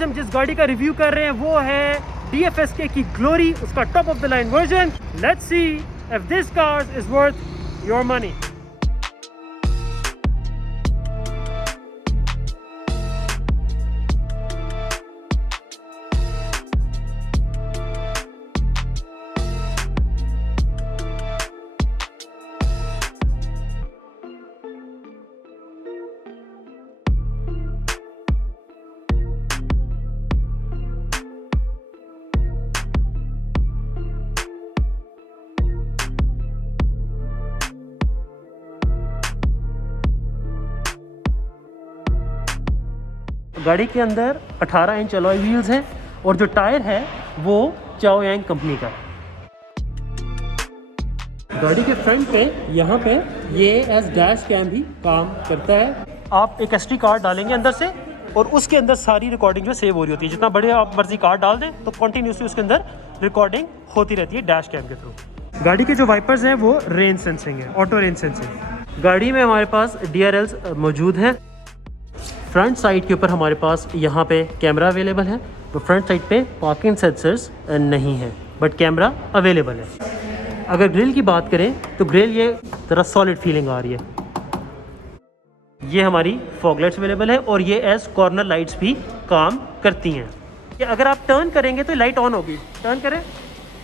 आज हम जिस गाड़ी का रिव्यू कर रहे हैं वो है DFSK की ग्लोरी, उसका top of the line version. Let's see if this car is worth your money. गाड़ी के अंदर 18 इंच अलॉय व्हील्स हैं और जो टायर है वो चाओयांग कंपनी का। गाड़ी के फ्रंट पे यहाँ पे ये एज डैश कैम भी काम करता है। आप एक SD कार्ड डालेंगे अंदर से और उसके अंदर सारी रिकॉर्डिंग जो सेव हो रही होती है। जितना बड़े आप मर्जी कार्ड डाल दें तो कंटिन्यूसली उसके अंदर रिकॉर्डिंग होती रहती है डैश कैम के थ्रू। गाड़ी के जो वाइपर्स हैं वो रेन सेंसिंग है, ऑटो रेन सेंसिंग। गाड़ी में हमारे पास DRLs मौजूद हैं। फ्रंट साइड के ऊपर हमारे पास यहाँ पे कैमरा अवेलेबल है। तो फ्रंट साइड पे पार्किंग सेंसर्स नहीं है बट कैमरा अवेलेबल है। अगर ग्रिल की बात करें तो ग्रिल ये ज़रा सॉलिड फीलिंग आ रही है। ये हमारी फॉग लाइट्स अवेलेबल है और ये एज कॉर्नर लाइट्स भी काम करती हैं। कि अगर आप टर्न करेंगे तो लाइट ऑन होगी। टर्न करें,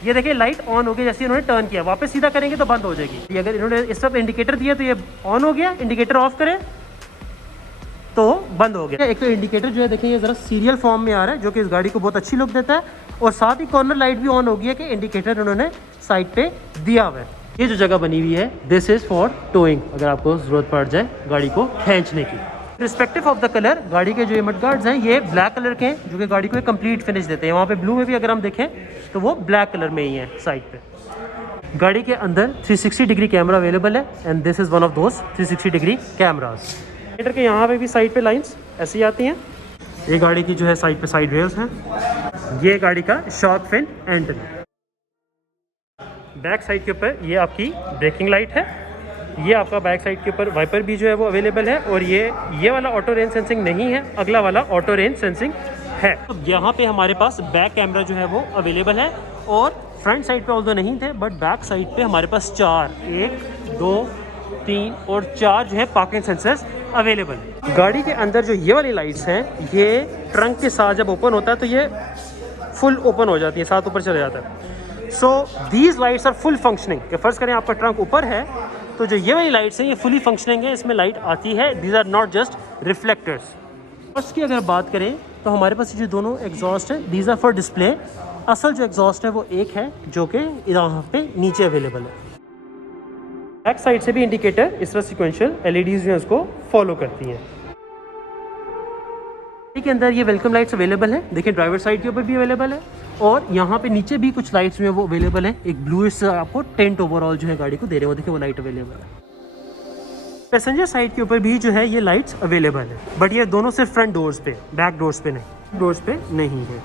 ये देखिए लाइट ऑन होगी जैसे इन्होंने टर्न किया। वापस सीधा करेंगे तो बंद हो जाएगी। अगर इन्होंने इस वक्त इंडिकेटर दिया तो ये ऑन हो गया, इंडिकेटर ऑफ करें तो बंद हो गया। एक तो इंडिकेटर जो है देखिए ये ज़रा सीरियल फॉर्म में आ रहा है जो कि इस गाड़ी को बहुत अच्छी लुक देता है। और साथ ही कॉर्नर लाइट भी ऑन हो गई है कि इंडिकेटर उन्होंने साइड पे दिया हुआ है। ये जो जगह बनी हुई है दिस इज़ फॉर टोइंग, अगर आपको ज़रूरत पड़ जाए गाड़ी को खींचने की। रिस्पेक्टिव ऑफ द कलर गाड़ी के जो मड गार्ड्स हैं ये ब्लैक कलर के हैं जो कि गाड़ी को एक कंप्लीट फिनिश देते हैं। वहाँ पे ब्लू में भी अगर हम देखें तो वो ब्लैक कलर में ही है साइड पे। गाड़ी के अंदर 360 डिग्री कैमरा अवेलेबल है and this is one of those 360 degree cameras. Meter के यहाँ पे भी साइड पे लाइंस ऐसी आती हैं। ये गाड़ी की जो है साइड पे साइड रेल्स हैं। ये गाड़ी का shark fin antenna. Back side के ऊपर ये आपकी ब्रेकिंग लाइट है। ये आपका बैक साइड के ऊपर वाइपर भी जो है वो अवेलेबल है। और ये वाला ऑटो रेन सेंसिंग नहीं है, अगला वाला ऑटो रेन सेंसिंग है। तो यहाँ पे हमारे पास बैक कैमरा जो है वो अवेलेबल है और फ्रंट साइड पे ऑल्दो नहीं थे बट बैक साइड पे हमारे पास 1 2 3 और 4 जो है पार्किंग सेंसर्स अवेलेबल है। गाड़ी के अंदर जो ये वाली लाइट्स हैं ये ट्रंक के साथ जब ओपन होता है तो ये फुल ओपन हो जाती है, साथ ऊपर चले जाता है। So these lights are full functioning. कि फ़र्ज़ करें आपका ट्रंक ऊपर है तो जो ये वाली लाइट्स हैं ये फुली फंक्शनिंग है, इसमें लाइट आती है। These are not just reflectors. First की अगर बात करें तो हमारे पास जो दोनों एग्जॉस्ट हैं दीज आर फॉर डिस्प्ले। असल जो एग्जॉस्ट है वो एक है जो कि यहाँ पे नीचे अवेलेबल है। बैक साइड से भी इंडिकेटर इस तरह सिक्वेंशियल LEDs जो है उसको फॉलो करती हैं। के अंदर ये वेलकम लाइट्स अवेलेबल है। देखिए ड्राइवर साइड के ऊपर भी अवेलेबल है और यहाँ पे नीचे भी कुछ लाइट्स जो है वो अवेलेबल है। एक ब्लूइश आपको टेंट ओवरऑल जो है गाड़ी को दे रहे हो, देखिए वो लाइट अवेलेबल है। पैसेंजर साइड के ऊपर भी जो है ये लाइट्स अवेलेबल है बट ये दोनों सिर्फ फ्रंट डोर्स पे, बैक डोर्स पे नहीं, डोर्स पे नहीं है।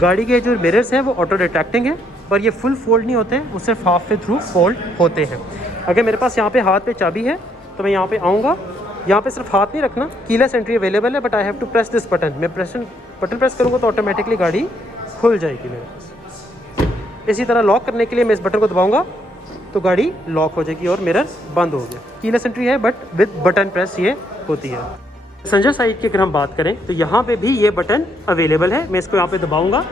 गाड़ी के जो मिरर्स हैं वो ऑटो डिटेक्टिंग है पर ये फुल फोल्ड नहीं होते, वो सिर्फ हाफ वे थ्रू फोल्ड होते हैं। अगर मेरे पास यहाँ पे हाथ पे चाबी है तो मैं यहाँ पे आऊँगा, यहाँ पे सिर्फ हाथ नहीं रखना, कीलेस एंट्री अवेलेबल है but I have to press this button. मैं बटन प्रेस करूँगा तो ऑटोमेटिकली गाड़ी खुल जाएगी मेरे पास। इसी तरह लॉक करने के लिए मैं इस बटन को दबाऊँगा तो गाड़ी लॉक हो जाएगी और मिरर बंद हो गया। कीलेस एंट्री है बट विद बटन प्रेस ये होती है। पैसेंजर साइड की अगर हम बात करें तो यहाँ पे भी ये बटन अवेलेबल है। मैं इसको यहाँ पे दबाऊँगा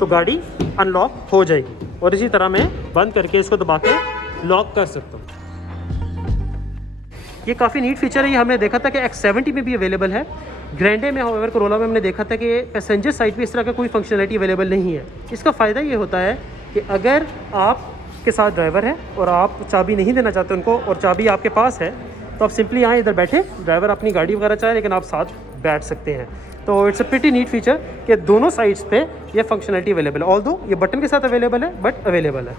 तो गाड़ी अनलॉक हो जाएगी और इसी तरह मैं बंद करके इसको दबा के लॉक कर सकता हूँ। ये काफ़ी नीट फीचर है। ये हमने देखा था कि X70 में भी अवेलेबल है। ग्रैंडे में हाउएवर कोरोला में हमने देखा था कि पैसेंजर साइड पे इस तरह का कोई फंक्शनलिटी अवेलेबल नहीं है। इसका फ़ायदा ये होता है कि अगर आपके साथ ड्राइवर है और आप चाबी नहीं देना चाहते उनको और चाबी आपके पास है तो आप सिंपली यहाँ इधर बैठे, ड्राइवर अपनी गाड़ी वगैरह चाहे लेकिन आप साथ बैठ सकते हैं। तो it's a pretty neat feature कि दोनों साइड्स पे ये फंक्शनलिटी अवेलेबल है। ऑल्दो ये बटन के साथ अवेलेबल है बट अवेलेबल है।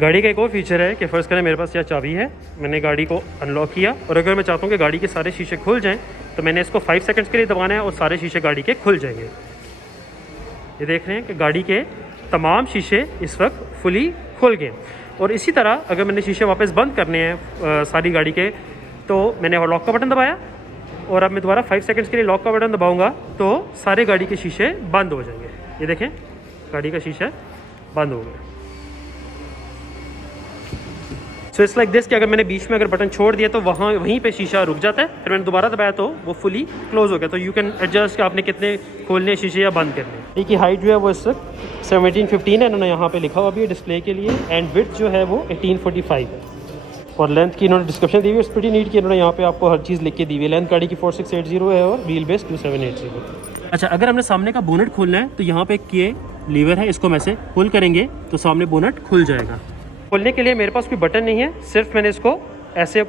गाड़ी का एक और फीचर है कि फ़र्ज़ करें मेरे पास यह चाबी है, मैंने गाड़ी को अनलॉक किया और अगर मैं चाहता हूँ कि गाड़ी के सारे शीशे खुल जाएं तो मैंने इसको 5 सेकंड्स के लिए दबाना है और सारे शीशे गाड़ी के खुल जाएंगे। ये देख रहे हैं कि गाड़ी के तमाम शीशे इस वक्त फुली खुल गए। और इसी तरह अगर मैंने शीशे वापस बंद करने हैं सारी गाड़ी के तो मैंने लॉक का बटन दबाया और अब मैं दोबारा 5 सेकंड्स के लिए लॉक का बटन दबाऊंगा तो सारे गाड़ी के शीशे बंद हो जाएंगे। ये देखें, गाड़ी का शीशा बंद हो गया। सो इट्स लाइक दिस कि अगर मैंने बीच में अगर बटन छोड़ दिया तो वहीं पे शीशा रुक जाता है, फिर मैंने दोबारा दबाया तो वो फुली क्लोज हो गया। तो यू कैन एडजस्ट कि आपने कितने खोलने शीशे या बंद करने। एक ही हाइट जो है वो इस वक्त 1715 है, इन्होंने यहाँ पे लिखा हुआ भी है डिस्प्ले के लिए, एंड विड्थ जो है वो 1845 है। और लेंथ की इन्होंने डिस्क्रिप्शन दी हुई है, इट्स प्रीटी नीट कि इन्होंने यहाँ पे आपको हर चीज़ लिख के दी हुई है। लेंथ गाड़ी की 4680 है और व्हील बेस 2780। अच्छा, अगर हमने सामने का बोनट खोलना है तो यहाँ पे ये लीवर है, इसको हम ऐसे पुल करेंगे तो सामने बोनट खुल जाएगा। खोलने के लिए मेरे पास कोई बटन नहीं है, सिर्फ मैंने इसको ऐसे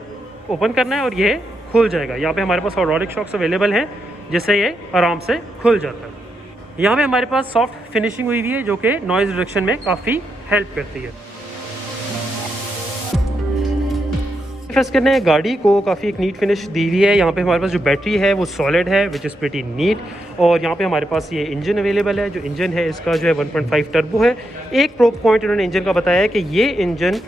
ओपन करना है और ये खुल जाएगा। यहाँ पे हमारे पास हाइड्रोलिक शॉक्स अवेलेबल हैं जिससे ये आराम से खुल जाता है। यहाँ पे हमारे पास सॉफ्ट फिनिशिंग हुई है जो कि नॉइज़ रिडक्शन में काफ़ी हेल्प करती है। फर्स्ट करने गाड़ी को काफ़ी एक नीट फिनिश दी हुई है। यहाँ पे हमारे पास जो बैटरी है वो सॉलिड है विच इज़ प्रीटी नीट। और यहाँ पे हमारे पास ये इंजन अवेलेबल है। जो इंजन है इसका जो है 1.5 टर्बो है। एक प्रो पॉइंट इन्होंने इंजन का बताया है कि ये इंजन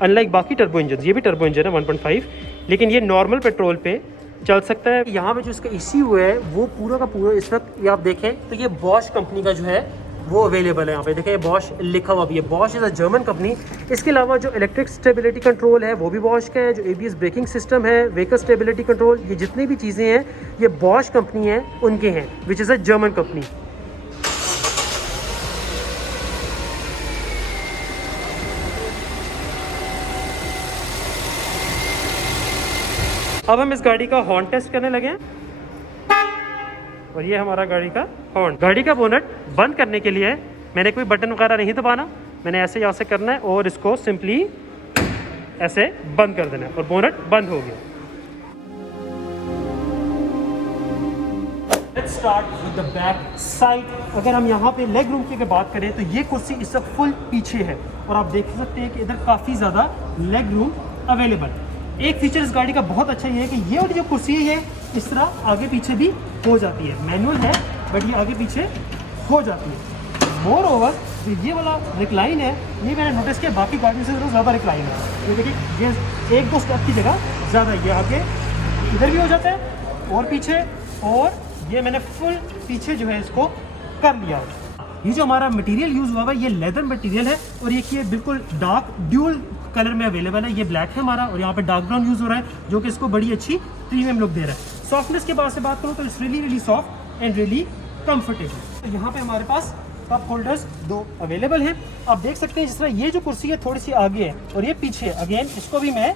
अनलाइक बाकी टर्बो इंजन, ये भी टर्बो इंजन है 1.5, लेकिन ये नॉर्मल पेट्रोल पे चल सकता है। यहाँ पे जो इसका ECU है वो पूरा का पूरा इस वक्त ये आप देखें तो ये बॉश कंपनी का जो है वो अवेलेबल है। यहाँ पे देखें बॉश लिखा हुआ भी है। Bosch is a German company. इसके अलावा जो इलेक्ट्रिक स्टेबिलिटी कंट्रोल है वो भी बॉश का है। जो ABS ब्रेकिंग सिस्टम है, व्हीकल स्टेबिलिटी कंट्रोल, ये जितनी भी चीज़ें हैं ये बॉश कंपनी है उनके हैं, which is a German company. अब हम इस गाड़ी का हॉर्न टेस्ट करने लगे हैं और ये हमारा गाड़ी का हॉर्न। गाड़ी का बोनट बंद करने के लिए मैंने कोई बटन वगैरह नहीं दबाना, मैंने ऐसे यहाँ से करना है और इसको सिंपली ऐसे बंद कर देना है और बोनट बंद हो गया। Let's start with the back side. अगर हम यहाँ पे लेग रूम की अगर बात करें तो ये कुर्सी इस वक्त फुल पीछे है और आप देख सकते हैं कि इधर काफ़ी ज़्यादा लेग रूम अवेलेबल है। एक फीचर इस गाड़ी का बहुत अच्छा ये है कि ये वाली जो कुर्सी है ये इस तरह आगे पीछे भी हो जाती है। मैनुअल है बट ये आगे पीछे हो जाती है। मोर ओवर ये वाला रिक्लाइन है, ये मैंने नोटिस किया बाकी गाड़ियों से ज़्यादा रिक्लाइन है। ये देखिए ये 1-2 स्टेप की जगह ज़्यादा ये आगे इधर भी हो जाता है और पीछे, और ये मैंने फुल पीछे जो है इसको कर लिया। ये जो हमारा मटेरियल यूज़ हुआ है ये लेदर मटेरियल है और ये बिल्कुल डार्क ड्यूल कलर में अवेलेबल है। ये ब्लैक है हमारा और यहाँ पे डार्क ब्राउन यूज़ हो रहा है जो कि इसको बड़ी अच्छी प्रीमियम लुक दे रहा है। सॉफ्टनेस के बाद से बात करूँ तो it's really soft and really comfortable. तो यहाँ पे हमारे पास कप होल्डर्स 2 अवेलेबल हैं। आप देख सकते हैं जिस तरह ये जो कुर्सी है थोड़ी सी आगे है और ये पीछे, अगेन इसको भी मैं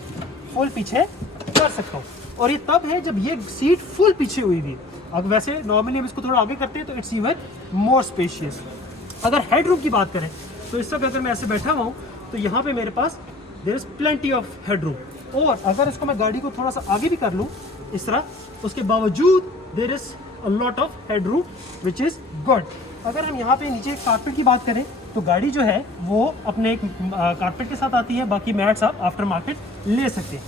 फुल पीछे कर सकता हूँ और ये तब है जब ये सीट फुल पीछे हुई थी। अब वैसे नॉर्मली हम इसको थोड़ा आगे करते हैं तो इट्स इवन मोर स्पेशियस। अगर हेड रूम की बात करें तो इस वक्त अगर मैं ऐसे बैठा हुआ हूँ तो यहाँ पे मेरे पास there is plenty of head room. और अगर इसको मैं गाड़ी को थोड़ा सा आगे भी कर लूँ इस तरह, उसके बावजूद there is a lot of head room which is good. अगर हम यहाँ पे नीचे कारपेट की बात करें तो गाड़ी जो है वो अपने एक कारपेट के साथ आती है, बाकी मैट्स आप आफ्टर मार्केट ले सकते हैं।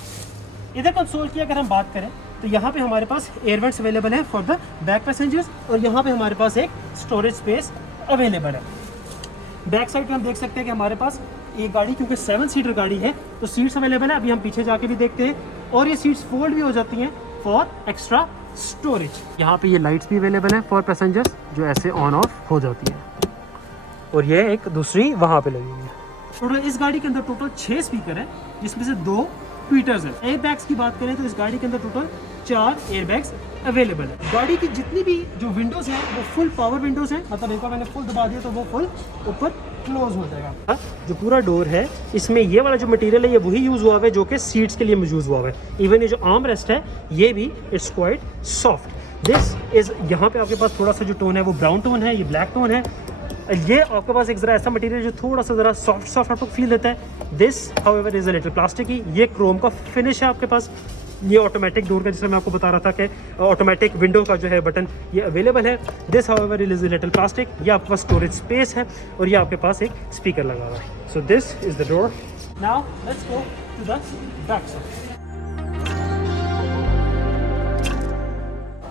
इधर कंसोल की अगर हम बात करें तो यहाँ पे हमारे पास एयर वेंट्स अवेलेबल है फॉर द बैक पैसेंजर्स और यहाँ पे हमारे पास एक स्टोरेज स्पेस अवेलेबल है। बैक साइड पे हम देख सकते हैं कि हमारे पास ये गाड़ी क्योंकि 7 सीटर गाड़ी है तो सीट्स अवेलेबल है। अभी हम पीछे जाके भी देखते हैं और ये सीट्स फोल्ड भी हो जाती हैं फॉर एक्स्ट्रा स्टोरेज। यहाँ पे ये लाइट्स भी अवेलेबल है फॉर पैसेंजर्स जो ऐसे ऑन ऑफ हो जाती है और ये एक दूसरी वहाँ पे लगी हुई है। टोटल इस गाड़ी के अंदर टोटल 6 स्पीकर है जिसमें से 2 ट्वीटर्स हैं। एयर बैग्स की बात करें तो इस गाड़ी के अंदर टोटल 4 एयर बैग्स अवेलेबल है। गाड़ी की जितनी भी जो विंडोज़ हैं वो फुल पावर विंडोज़ हैं, मतलब एक बार मैंने फुल दबा दिया तो वो फुल ऊपर क्लोज हो जाएगा। जो पूरा डोर है इसमें ये वाला जो मटेरियल है ये वही यूज़ हुआ है जो कि सीट्स के लिए यूज़ हुआ है। इवन ये जो आर्म रेस्ट है ये भी it's quite soft. This is यहाँ पे आपके पास थोड़ा सा जो टोन है वो ब्राउन टोन है, ये ब्लैक टोन है। ये आपके पास एक ज़रा ऐसा मटेरियल जो थोड़ा सा ज़रा सॉफ्ट आपको फील देता है। This however is a little plastic ही। ये क्रोम का फिनिश है आपके पास। ये ऑटोमेटिक डोर का जिसमें मैं आपको बता रहा था कि ऑटोमेटिक विंडो का जो है बटन ये अवेलेबल है। This however is a little plastic. ये आपके पास स्टोरेज स्पेस है और ये आपके पास एक स्पीकर लगा हुआ है। So this is the door. Now let's go to the back side.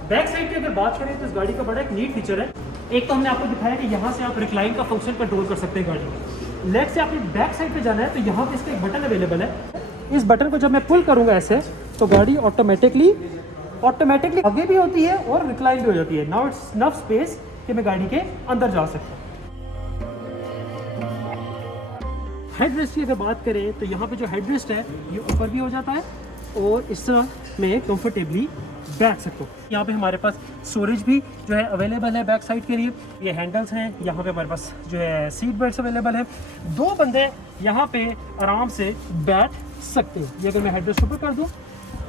Back side की अगर बात करें तो इस गाड़ी का बड़ा एक नीट फीचर है। एक तो हमने आपको दिखाया कि यहाँ से आप रिक्लाइन का फंक्शन कंट्रोल कर सकते हैं गाड़ी में। लेफ्ट से आपने बैक साइड पे जाना है तो यहाँ पे इसका एक बटन अवेलेबल है। इस बटन को जब मैं पुल करूँगा ऐसे तो गाड़ी ऑटोमेटिकली ऑटोमेटिकली आगे भी होती है और रिक्लाइन भी हो जाती है। नाउ इट्स नफ स्पेस कि मैं गाड़ी के अंदर जा सकता हूँ। हेडरेस्ट की अगर बात करें तो यहाँ पे जो हेडरेस्ट है ये ऊपर भी हो जाता है और इस तरह मैं कंफर्टेबली बैठ सकता हूँ। यहाँ पे हमारे पास स्टोरेज भी जो है अवेलेबल है बैक साइड के लिए। ये हैंडल्स हैं, यहाँ पे हमारे पास जो है सीट बेल्ट्स अवेलेबल है। 2 बंदे यहाँ पे आराम से बैठ सकते हैं। ये अगर मैं हेडरेस्ट ऊपर कर दूँ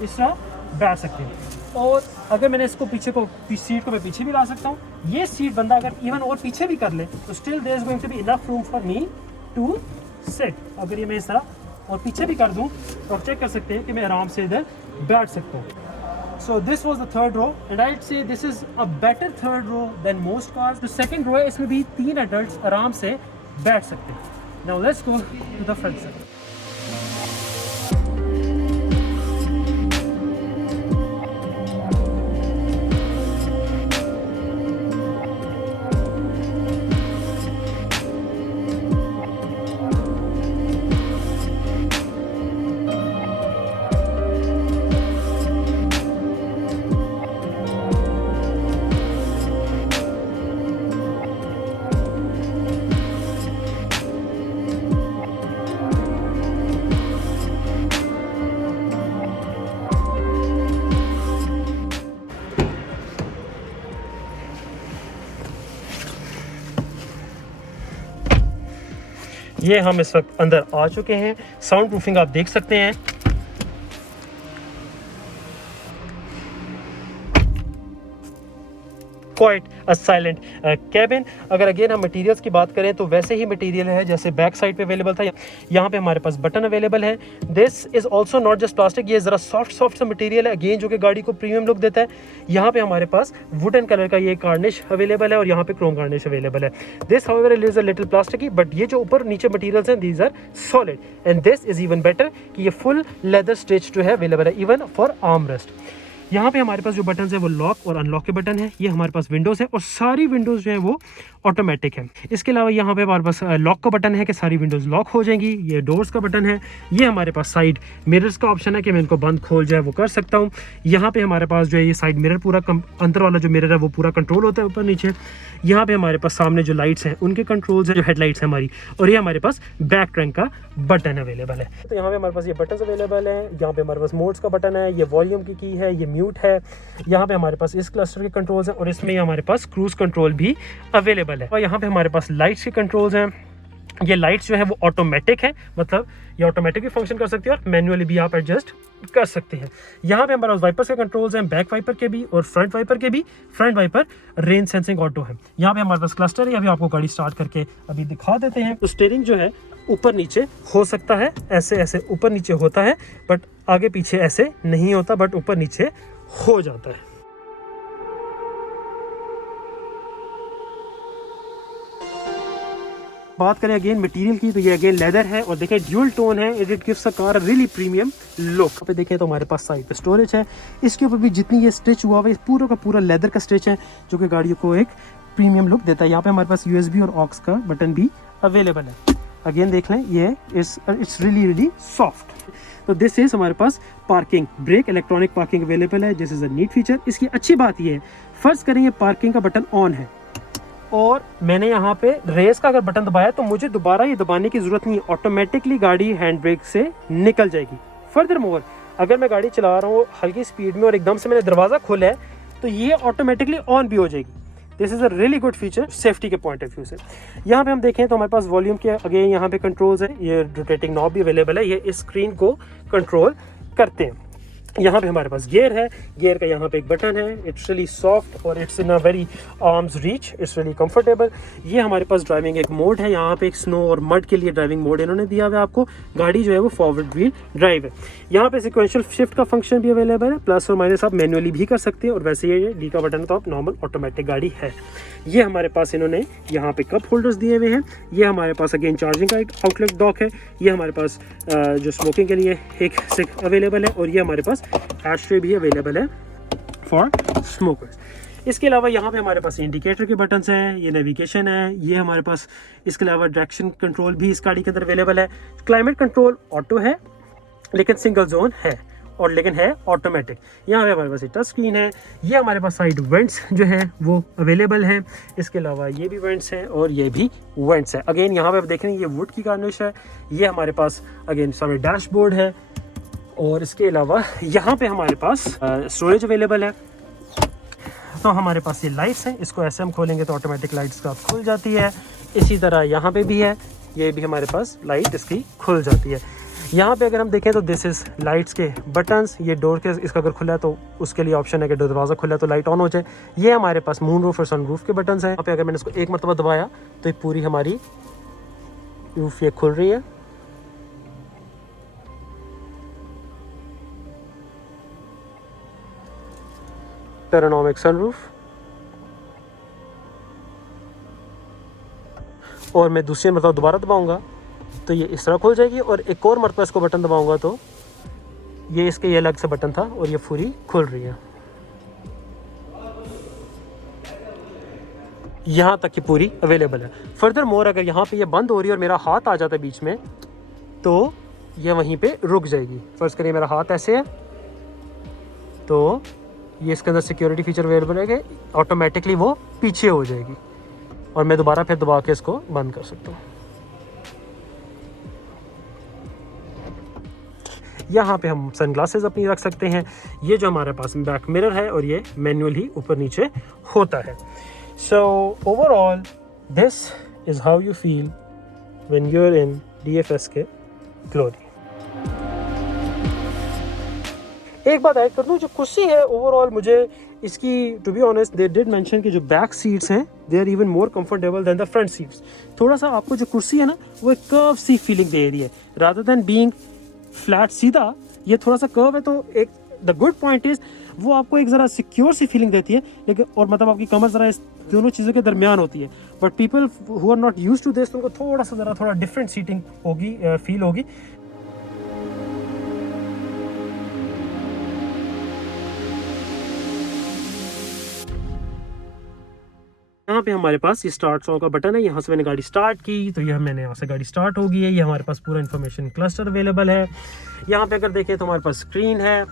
इस तरह बैठ सकते हैं। और अगर मैंने इसको पीछे को सीट को मैं पीछे भी ला सकता हूँ। ये सीट बंदा अगर इवन और पीछे भी कर ले तो still there is going to be enough room for me to sit. अगर ये मैं इस तरह और पीछे भी कर दूं तो आप चेक कर सकते हैं कि मैं आराम से इधर बैठ सकता हूँ। So this was the third row and I would say this is a better third row than most cars. जो सेकंड रो है इसमें भी 3 एडल्ट्स आराम से बैठ सकते हैं। Now let's go to the front side. ये हम इस वक्त अंदर आ चुके हैं। साउंड प्रूफिंग आप देख सकते हैं। Quite a silent cabin. अगर अगेन हम मटेरियल्स की बात करें तो वैसे ही मटेरियल है जैसे बैक साइड पे अवेलेबल था। यहाँ पे हमारे पास बटन अवेलेबल है। This is also not just plastic, ये ज़रा सॉफ्ट सा मटेरियल है अगेन जो कि गाड़ी को प्रीमियम लुक देता है। यहाँ पे हमारे पास वुडन कलर का ये गार्निश अवेलेबल है और यहाँ पे क्रोम गार्निश अवेलेबल है। This however is a little plastic, but ये जो ऊपर नीचे मटेरियल्स हैं these are solid and this is even better कि ये फुल लेदर स्टिच जो है अवेलेबल है इवन फॉर आर्म रेस्ट। यहाँ पे हमारे पास जो बटन है वो लॉक और अनलॉक के बटन है। ये हमारे पास विंडोज़ है और सारी विंडोज़ जो है वो ऑटोमेटिक है। इसके अलावा यहाँ पे हमारे पास लॉक का बटन है कि सारी विंडोज़ लॉक हो जाएंगी। ये डोर्स का बटन है। ये हमारे पास साइड मिरर्स का ऑप्शन है कि मैं इनको बंद खोल जो है वो कर सकता हूँ। यहाँ पे हमारे पास जो है ये साइड मिरर पूरा अंदर वाला जो मिरर है वो पूरा कंट्रोल होता है ऊपर नीचे। यहाँ पे हमारे पास सामने जो लाइट्स हैं उनके कंट्रोल्स हैं, जो हेडलाइट्स है हमारी। और ये हमारे पास बैक ट्रंक का बटन अवेलेबल है। तो यहाँ पे हमारे पास ये बटन अवेलेबल है। यहाँ पे हमारे पास मोड्स का बटन है, ये वॉल्यूम की है, ये म्यूट है। यहाँ पे हमारे पास इस क्लस्टर के कंट्रोल्स हैं और इसमें हमारे पास क्रूज कंट्रोल भी अवेलेबल है। और यहाँ पे हमारे पास लाइट्स के कंट्रोल्स हैं। ये लाइट्स जो है वो ऑटोमेटिक है, मतलब ये ऑटोमेटिक भी फंक्शन कर सकती है और मैन्युअली भी आप एडजस्ट कर सकते हैं। यहाँ पे हमारे पास वाइपर्स के कंट्रोल्स हैं, बैक वाइपर के भी और फ्रंट वाइपर के भी। Front wiper rain sensing auto है। यहाँ पे हमारे पास क्लस्टर है, अभी आपको गाड़ी स्टार्ट करके अभी दिखा देते हैं। तो स्टीयरिंग जो है ऊपर नीचे हो सकता है, ऐसे ऐसे ऊपर नीचे होता है, बट आगे पीछे ऐसे नहीं होता, बट ऊपर नीचे हो जाता है। बात करें अगेन मटेरियल की तो ये अगेन लेदर है और देखें ड्यूल टोन है। It gives a car really premium look. पे देखें तो हमारे पास साइड पे स्टोरेज है। इसके ऊपर भी जितनी ये स्टिच हुआ है पूरा का पूरा लेदर का स्टिच है जो कि गाड़ियों को एक प्रीमियम लुक देता है। यहाँ पे हमारे पास USB और ऑक्स का बटन भी अवेलेबल है। अगेन देख लें ये इट्स रियली सॉफ्ट। तो दिस इज हमारे पास parking brake, electronic parking available है। This is a neat feature. इसकी अच्छी बात ये है, फर्ज करें ये पार्किंग का बटन ऑन है और मैंने यहाँ पे रेस का अगर बटन दबाया तो मुझे दोबारा ये दबाने की जरूरत नहीं है, ऑटोमेटिकली गाड़ी हैंड ब्रेक से निकल जाएगी। फर्दर मोर अगर मैं गाड़ी चला रहा हूँ हल्की स्पीड में और एकदम से मैंने दरवाज़ा खोला है तो ये ऑटोमेटिकली ऑन भी हो जाएगी। This is a really good feature safety के पॉइंट ऑफ व्यू से। यहाँ पे हम देखें तो हमारे पास वॉल्यूम के अगेन यहाँ पे कंट्रोल्स है। ये रोटेटिंग नॉब भी अवेलेबल है, ये इस स्क्रीन को कंट्रोल करते हैं। यहाँ पे हमारे पास गियर है, गियर का यहाँ पे एक बटन है। इट्स रियली सॉफ्ट और it's in a very arms reach, it's really comfortable. ये हमारे पास ड्राइविंग एक मोड है, यहाँ पे एक स्नो और मड के लिए ड्राइविंग मोड इन्होंने दिया हुआ है आपको। गाड़ी जो है वो फॉरवर्ड व्हील ड्राइव है। यहाँ पे सिक्वेंशियल शिफ्ट का फंक्शन भी अवेलेबल है, प्लस और माइनस आप मैनुअली भी कर सकते हैं और वैसे ये डी का बटन तो आप नॉर्मल ऑटोमेटिक गाड़ी है। ये हमारे पास इन्होंने यहाँ पे कप होल्डर्स दिए हुए हैं। ये हमारे पास अगेन चार्जिंग का एक आउटलेट डॉक है। ये हमारे पास जो स्मोकिंग के लिए एक सिक अवेलेबल है और ये हमारे पास एशट्रे भी अवेलेबल है फॉर स्मोकर्स। इसके अलावा यहाँ पे हमारे पास इंडिकेटर के बटन्स हैं, ये नेविगेशन है, ये हमारे पास इसके अलावा डायरेक्शन कंट्रोल भी इस गाड़ी के अंदर अवेलेबल है। क्लाइमेट कंट्रोल ऑटो है लेकिन सिंगल जोन है और लेकिन है ऑटोमेटिक। यहाँ पे हमारे पास टच स्क्रीन है। ये हमारे पास साइड वेंट्स जो है वो अवेलेबल हैं। इसके अलावा ये भी वेंट्स हैं और ये भी वेंट्स हैं। अगेन यहाँ पे आप देख रहे हैं ये वुड की गार्निश है। ये हमारे पास अगेन सामने डैशबोर्ड है और इसके अलावा यहाँ पे हमारे पास स्टोरेज अवेलेबल है। तो हमारे पास ये लाइट्स हैं, इसको ऐसे हम खोलेंगे तो ऑटोमेटिक लाइट्स का खुल जाती है। इसी तरह यहाँ पे भी है, ये भी हमारे पास लाइट इसकी खुल जाती है। यहाँ पे अगर हम देखें तो दिस इज़ लाइट्स के बटन्स। ये डोर के इसका अगर खुला है तो उसके लिए ऑप्शन है कि दरवाज़ा खुला है तो लाइट ऑन हो जाए। ये हमारे पास मून रूफ और सन रूफ के बटन्स हैं। यहाँ पे अगर मैंने इसको एक मरतबा दबाया तो ये पूरी हमारी रूफ ये खुल रही है। Panoramic sunroof. और मैं दूसरी मरतबा दोबारा दबाऊंगा तो ये इस तरह खुल जाएगी और एक और मरतबा इसको बटन दबाऊंगा तो ये इसके ये अलग से बटन था और ये पूरी खुल रही है। यहाँ तक की पूरी अवेलेबल है। फर्दर मोर अगर यहाँ पे ये बंद हो रही है और मेरा हाथ आ जाता है बीच में तो ये वहीं पे रुक जाएगी। फर्ज करिए मेरा हाथ ऐसे है तो ये इसके अंदर सिक्योरिटी फीचर अवेलेबल है कि ऑटोमेटिकली वो पीछे हो जाएगी और मैं दोबारा फिर दबा के इसको बंद कर सकता हूँ। यहाँ पे हम सनग्लासेस अपनी रख सकते हैं। ये जो हमारे पास बैक मिरर है और ये मैनुअली ऊपर नीचे होता है। So overall this is how you feel when you are in DFSK Glory. एक बात ऐड कर दूं, जो कुर्सी है ओवरऑल मुझे इसकी to be honest they did mention कि जो बैक सीट्स हैं they are even more comfortable than the front seats. थोड़ा सा आपको जो कुर्सी है ना वो एक कर्व सी फीलिंग दे रही है रादर देन बीइंग फ्लैट सीधा। ये थोड़ा सा कर्व है तो एक द गुड पॉइंट इज वो आपको एक ज़रा सिक्योर सी फीलिंग देती है, लेकिन और मतलब आपकी कमर ज़रा इस दोनों चीज़ों के दरमियान होती है। But people who are not used to this उनको थोड़ा डिफरेंट सीटिंग होगी फील होगी। यहाँ पे हमारे पास ये स्टार्ट सॉन्ग का बटन है। यहाँ से मैंने गाड़ी स्टार्ट की तो ये मैंने यहाँ से गाड़ी स्टार्ट हो गई है। ये हमारे पास पूरा इन्फॉर्मेशन क्लस्टर अवेलेबल है। यहाँ पे अगर देखें तो हमारे पास स्क्रीन है।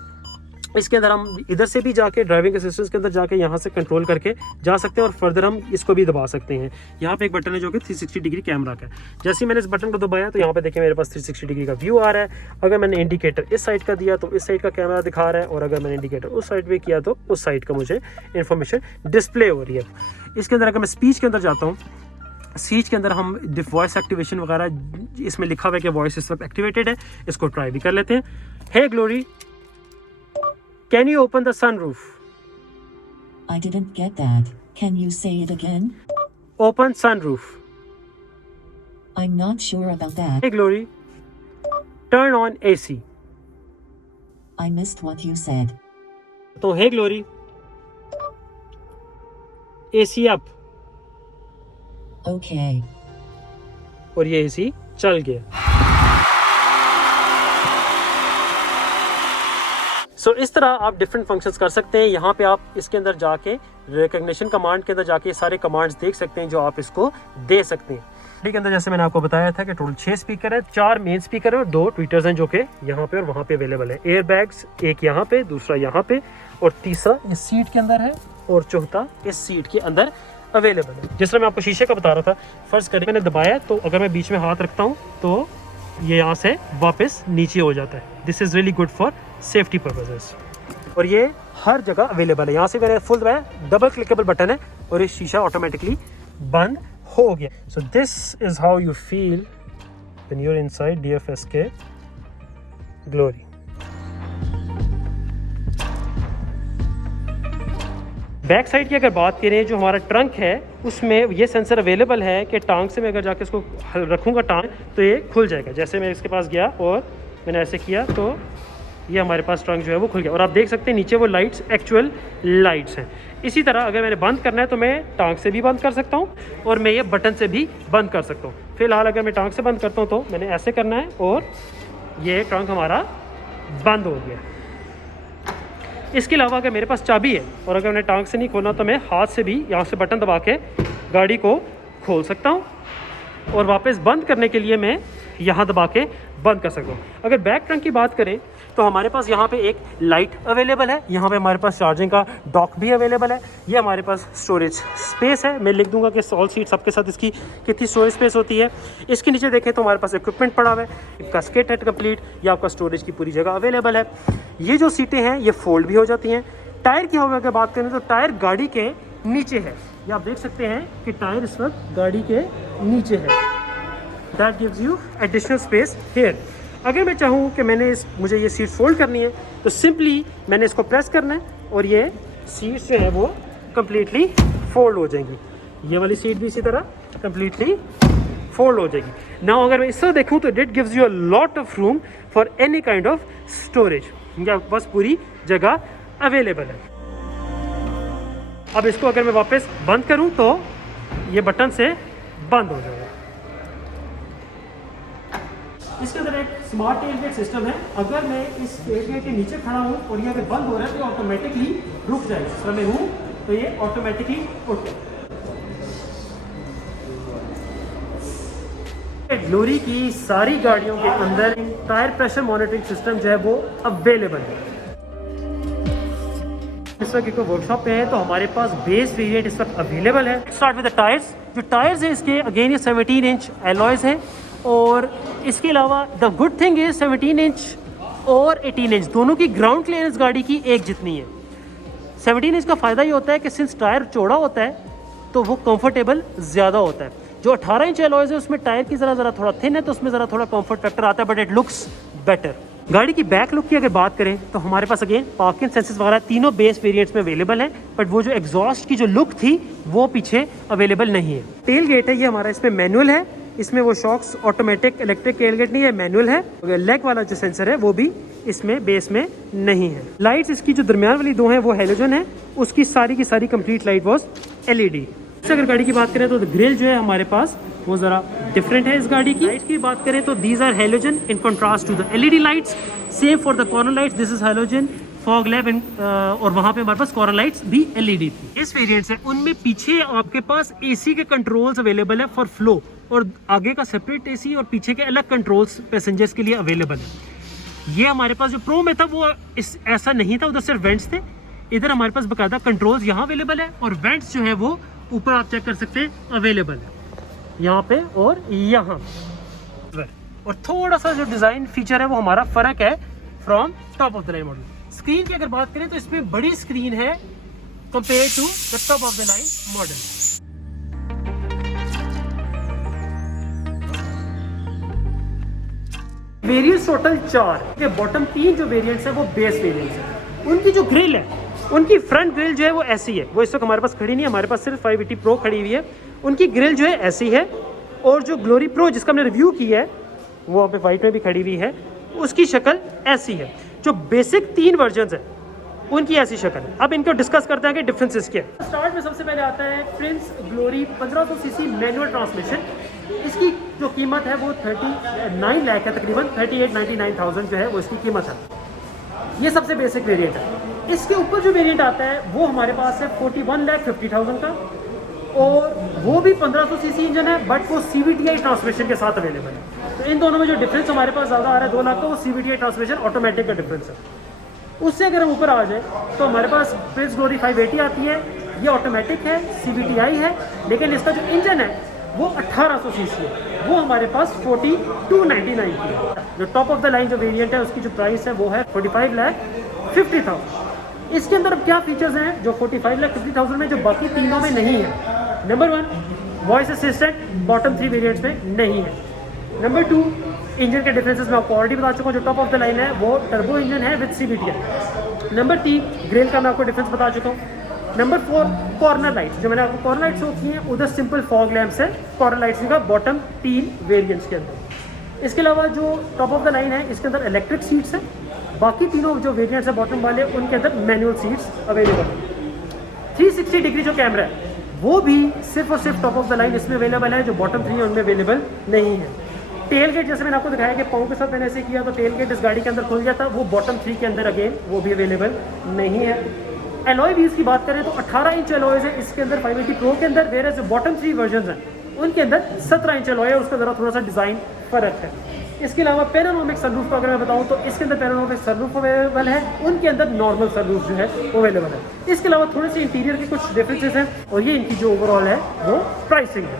इसके अंदर हम इधर से भी जाके ड्राइविंग असिस्टेंस के अंदर जाके यहाँ से कंट्रोल करके जा सकते हैं और फर्दर हम इसको भी दबा सकते हैं। यहाँ पे एक बटन है जो कि 360 डिग्री कैमरा का है। जैसे ही मैंने इस बटन को दबाया तो यहाँ पे देखिए मेरे पास 360 डिग्री का व्यू आ रहा है। अगर मैंने इंडिकेटर इस साइड का दिया तो इस साइड का कैमरा दिखा रहा है और अगर मैंने इंडिकेटर उस साइड पे किया तो उस साइड का मुझे इन्फॉर्मेशन डिस्प्ले हो रही है। इसके अंदर अगर मैं स्पीच के अंदर जाता हूँ, स्पीच के अंदर हम वॉइस एक्टिवेशन वगैरह इसमें लिखा हुआ है कि वॉइस इस वक्त एक्टिवेटेड है। इसको ट्राई भी कर लेते हैं। हे glory, can you open the sunroof? I didn't get that. Can you say it again? Open sunroof. I'm not sure about that. Hey Glory, turn on AC. I missed what you said. तो hey Glory, AC up. Okay. और ये AC चल गया। सो इस तरह आप different functions कर सकते हैं। यहाँ पे आप इसके अंदर जाके रिकग्निशन कमांड के अंदर जाके सारे कमांड्स देख सकते हैं जो आप इसको दे सकते हैं। ठीक, अंदर जैसे मैंने आपको बताया था कि टोटल 6 स्पीकर है, 4 मेन स्पीकर है और 2 ट्वीटर्स हैं जो कि यहाँ पे और वहाँ पे अवेलेबल है। एयर बैग्स एक यहाँ पे, दूसरा यहाँ पे और तीसरा इस सीट के अंदर है और चौथा इस सीट के अंदर अवेलेबल है। जिस तरह मैं आपको शीशे का बता रहा था, फर्ज करें मैंने दबाया तो अगर मैं बीच में हाथ रखता हूँ तो ये यहाँ से वापस नीचे हो जाता है। This is really good for safety purposes और ये हर जगह अवेलेबल है। यहाँ से मैंने फुल दबाया, डबल क्लिकेबल बटन है और ये शीशा ऑटोमेटिकली बंद हो गया। So this is how you feel when you are inside DFSK Glory. Back side की अगर बात करें, जो हमारा ट्रंक है उसमें ये सेंसर अवेलेबल है कि टांग से मैं अगर जाके इसको रखूँगा टांग तो ये खुल जाएगा। जैसे मैं इसके पास गया और मैंने ऐसे किया तो ये हमारे पास ट्रंक जो है वो खुल गया और आप देख सकते हैं नीचे वो लाइट्स एक्चुअल लाइट्स हैं। इसी तरह अगर मैंने बंद करना है तो मैं टांग से भी बंद कर सकता हूँ और मैं ये बटन से भी बंद कर सकता हूँ। फिलहाल अगर मैं टांग से बंद करता हूँ तो मैंने ऐसे करना है और ये ट्रंक हमारा बंद हो गया। इसके अलावा अगर मेरे पास चाबी है और अगर मैंने टांग से नहीं खोलना तो मैं हाथ से भी यहाँ से बटन दबा के गाड़ी को खोल सकता हूँ और वापस बंद करने के लिए मैं यहाँ दबा के बंद कर सकता हूँ। अगर बैक ट्रंक की बात करें तो हमारे पास यहाँ पे एक लाइट अवेलेबल है, यहाँ पे हमारे पास चार्जिंग का डॉक भी अवेलेबल है, ये हमारे पास स्टोरेज स्पेस है। मैं लिख दूंगा कि ऑल सीट सबके साथ इसकी कितनी स्टोरेज स्पेस होती है। इसके नीचे देखें तो हमारे पास इक्विपमेंट पड़ा हुआ है, इसका स्किट है कंप्लीट, या आपका स्टोरेज की पूरी जगह अवेलेबल है। ये जो सीटें हैं ये फोल्ड भी हो जाती हैं। टायर की हम अगर बात करें तो टायर गाड़ी के नीचे है, ये आप देख सकते हैं कि टायर इस वक्त गाड़ी के नीचे है। That gives you additional space here. अगर मैं चाहूँ कि मुझे ये सीट फोल्ड करनी है तो सिंपली मैंने इसको प्रेस करना है और ये सीट्स जो है वो कम्प्लीटली फोल्ड हो जाएंगी। ये वाली सीट भी इसी तरह कम्प्लीटली फोल्ड हो जाएगी। नाउ अगर मैं इस तरह देखूँ तो it gives you a lot of room for any kind of storage, या बस पूरी जगह अवेलेबल है। अब इसको अगर मैं वापस बंद करूं तो ये बटन से बंद हो जाएगा। इसके अंदर एक स्मार्ट टेलगेट सिस्टम है। अगर मैं इस टेलगेट के नीचे खड़ा हूं और ये अगर बंद हो रहा है तो ऑटोमेटिकली रुक जाएगा। इस तरह मैं हूं तो ये ऑटोमेटिकली उठ जाएगा। ग्लोरी की सारी गाड़ियों के अंदर टायर प्रेशर मॉनिटरिंग सिस्टम जो है वो अवेलेबल है। इस वक्त एक वर्कशॉप पे है तो हमारे पास बेस वेरिएंट इस वक्त अवेलेबल है। Start with the tyres. जो टायर्स हैं इसके अगेन ये 17 इंच एलॉयज हैं, और इसके अलावा the good thing is 17 inch और 18 इंच दोनों की ग्राउंड क्लियरेंस गाड़ी की एक जितनी है। 17 इंच का फ़ायदा ये होता है कि सिंस टायर चौड़ा होता है तो वो कंफर्टेबल ज़्यादा होता है। जो 18 इंच एलॉयज है उसमें टायर की ज़रा थोड़ा थिन है तो उसमें ज़रा थोड़ा कंफर्ट फैक्टर आता है, बट इट लुक्स बेटर। गाड़ी की बैक लुक की अगर बात करें तो हमारे पास अगेन पार्किंग सेंसर्स वगैरह तीनों बेस वेरिएंट्स में अवेलेबल हैं, बट वो जो एग्जॉस्ट की जो लुक थी वो पीछे अवेलेबल नहीं है। टेल गेट है ये हमारा, इसमें मैनुअल है, इसमें वो shocks automatic electric tailgate नहीं है, मैनुअल है। लेग वाला जो सेंसर है वो भी इसमें बेस में नहीं है। लाइट्स इसकी जो दरमियान वाली दो हैं वो हेलोजन है, उसकी सारी की सारी कंप्लीट लाइट वॉज LED। अगर गाड़ी की बात करें तो ग्रिल जो है हमारे पास वो ज़रा डिफरेंट है इस गाड़ी की। लाइट्स की बात करें तो these are halogen in contrast to the LED lights. Same for the corner lights, this is halogen, fog lamp, और वहाँ पे हमारे पास कॉर्नर लाइट्स भी LED थी। इस वेरिएंट से उनमें पीछे आपके पास AC के कंट्रोल्स अवेलेबल है फॉर फ्लो, और आगे का सेपरेट AC और पीछे के अलग कंट्रोल्स पैसेंजर्स के लिए अवेलेबल है। ये हमारे पास जो प्रो में था वो ऐसा नहीं था, उधर सिर्फ वेंट्स थे। इधर हमारे पास बाकायदा कंट्रोल्स यहाँ अवेलेबल है, और वेंट्स जो है वो ऊपर आप चेक कर सकते हैं अवेलेबल है यहाँ पे और यहाँ। और थोड़ा सा जो डिज़ाइन फीचर है वो हमारा फ़र्क है from top of the line model. Screen की अगर बात करें तो इसमें बड़ी स्क्रीन है compare to the top of the line model. Variants total 4, bottom 3 जो वेरिएंट्स है वो बेस वेरिएंट्स है। उनकी जो ग्रिल है, उनकी फ्रंट ग्रिल जो है वो ऐसी है, वो इस वक्त हमारे पास खड़ी नहीं है, हमारे पास सिर्फ 580 प्रो खड़ी हुई है। उनकी ग्रिल जो है ऐसी है, और जो ग्लोरी प्रो जिसका हमने रिव्यू किया है वो वहाँ पे वाइट में भी खड़ी हुई है, उसकी शक्ल ऐसी है। जो बेसिक 3 वर्जन्स है उनकी ऐसी शक्ल है। अब इनको डिस्कस करते हैं कि डिफरेंसेस क्या है। स्टार्ट में सबसे पहले आता है Prince glory 1500 CC manual transmission. इसकी जो कीमत है वो 39 लाख है, तकरीबन 38,99,000 जो है वो इसकी कीमत है। ये सबसे बेसिक वेरिएंट है। इसके ऊपर जो वेरिएंट आता है वो हमारे पास है 41,50,000 का, और वो भी 1500 सीसी इंजन है, बट वो CVTi ट्रांसमिशन के साथ अवेलेबल है। तो इन दोनों में जो डिफरेंस हमारे पास ज़्यादा आ रहा है 2 लाख का, वो CVTi ट्रांसमिशन ऑटोमेटिक का डिफरेंस है। उससे अगर हम ऊपर आ जाए तो हमारे पास प्रिंस ग्लोरी 580 आती है, ये ऑटोमेटिक है, CVTi है, लेकिन इसका जो इंजन है वो 1800 सीसी है, वो हमारे पास 42,99 की है। जो टॉप ऑफ द लाइन जो वेरिएंट है उसकी जो प्राइस है वो है 45,50,000। इसके अंदर अब क्या फीचर्स हैं जो 45,50,000 में जो बाकी तीनों में नहीं है। Number 1, voice assistant bottom 3 variants में नहीं है। नंबर 2, इंजन के डिफरेंसेस मैं आपको ऑलरेडी बता चुका हूँ। जो टॉप ऑफ द लाइन है वो टर्बो इंजन है विद CVTi। नंबर 3, ग्रिल का मैं आपको डिफरेंस बता चुका हूँ। नंबर 4, कॉर्नर लाइट्स, जो मैंने आपको कॉर्नर लाइट्स होती हैं उधर सिंपल फॉग लैम्प्स है कॉर्नर लाइट्स का बॉटम 3 वेरिएंट्स के अंदर। इसके अलावा जो टॉप ऑफ द लाइन है इसके अंदर इलेक्ट्रिक सीट्स है, बाकी तीनों जो वेरिएंट्स है बॉटम वाले उनके अंदर मैनुअल सीट्स अवेलेबल है। 360 डिग्री जो कैमरा है वो भी सिर्फ और सिर्फ टॉप ऑफ द लाइन इसमें अवेलेबल है, जो बॉटम 3 उनमें अवेलेबल नहीं है। टेल गेट जैसे मैंने आपको दिखाया कि पाँव के साथ मैंने ऐसे किया तो टेल गेट इस गाड़ी के अंदर खुल जाता, वो बॉटम 3 के अंदर अगेन वो भी अवेलेबल नहीं है। एलॉय व्हील्स की बात करें तो 18 इंच एलॉयज है इसके अंदर 580 प्रो के अंदर, वेयर जो बॉटम 3 वर्जन हैं उनके अंदर 17 इंच एलॉय है, उसका ज़रा थोड़ा सा डिज़ाइन फ़र्क है। इसके अलावा पैनोरामिक सनरूफ का अगर मैं बताऊं तो इसके अंदर पैनोरामिक सनरूफ अवेलेबल है, उनके अंदर नॉर्मल सनरूफ जो है वो अवेलेबल है। इसके अलावा थोड़े से इंटीरियर के कुछ डिफरेंसेस हैं और ये इनकी जो ओवरऑल है वो प्राइसिंग है।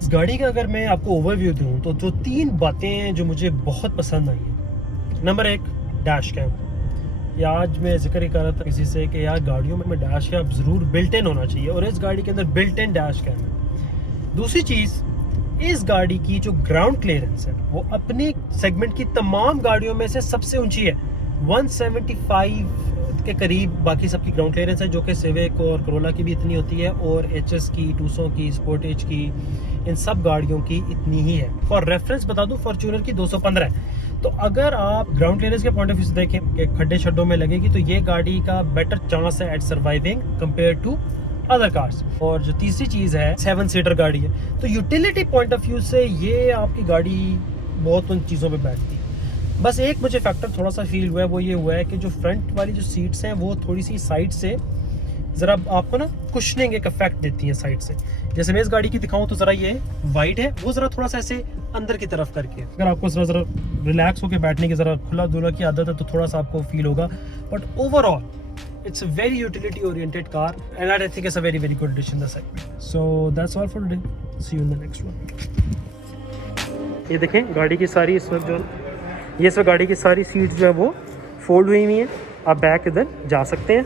इस गाड़ी का अगर मैं आपको ओवरव्यू दूं तो जो 3 बातें हैं जो मुझे बहुत पसंद आई हैं। Number 1, dash cam. या आज मैं जिक्र ही कर रहा था किसी से कि यार गाड़ियों में डैश कैम ज़रूर बिल्ट इन होना चाहिए, और इस गाड़ी के अंदर बिल्ट इन डैश कैम है। दूसरी चीज़, इस गाड़ी की जो ग्राउंड क्लियरेंस है वो अपने सेगमेंट की तमाम गाड़ियों में से सबसे ऊंची है। 175 के करीब बाकी सबकी ग्राउंड क्लियरेंस है, जो कि सिविक और करोला की भी इतनी होती है, और एचएस की, टूसो की, स्पोर्टेज की, इन सब गाड़ियों की इतनी ही है। फॉर रेफरेंस बता दूं, फॉर्च्यूनर की 215 है। तो अगर आप ग्राउंड क्लियरेंस के पॉइंट ऑफ व्यू से देखें कि खड्डे शड्डों में लगेगी, तो ये गाड़ी का बेटर चांस है at surviving compare to other cars. और जो तीसरी चीज़ है, 7 सीटर गाड़ी है, तो यूटिलिटी पॉइंट ऑफ व्यू से ये आपकी गाड़ी बहुत उन चीज़ों पे बैठती है। बस एक मुझे फैक्टर थोड़ा सा फील हुआ है, वो ये हुआ है कि जो फ्रंट वाली जो सीट्स हैं वो थोड़ी सी साइड से ज़रा आपको ना कुशनिंग एक इफेक्ट देती है साइड से। जैसे मैं इस गाड़ी की दिखाऊं तो ज़रा ये वाइड है, वो ज़रा थोड़ा सा ऐसे अंदर की तरफ करके, अगर आपको ज़रा रिलैक्स होकर बैठने की, ज़रा खुला दुला की आदत है तो थोड़ा सा आपको फील होगा। But overall it's a very utility oriented car and I think it's a very good addition in the segment. So that's all for today. See you in the next one. ये देखें गाड़ी की सारी इस वक्त गाड़ी की सारी सीट्स जो है वो फोल्ड हुई हैं। आप बैक इधर जा सकते हैं।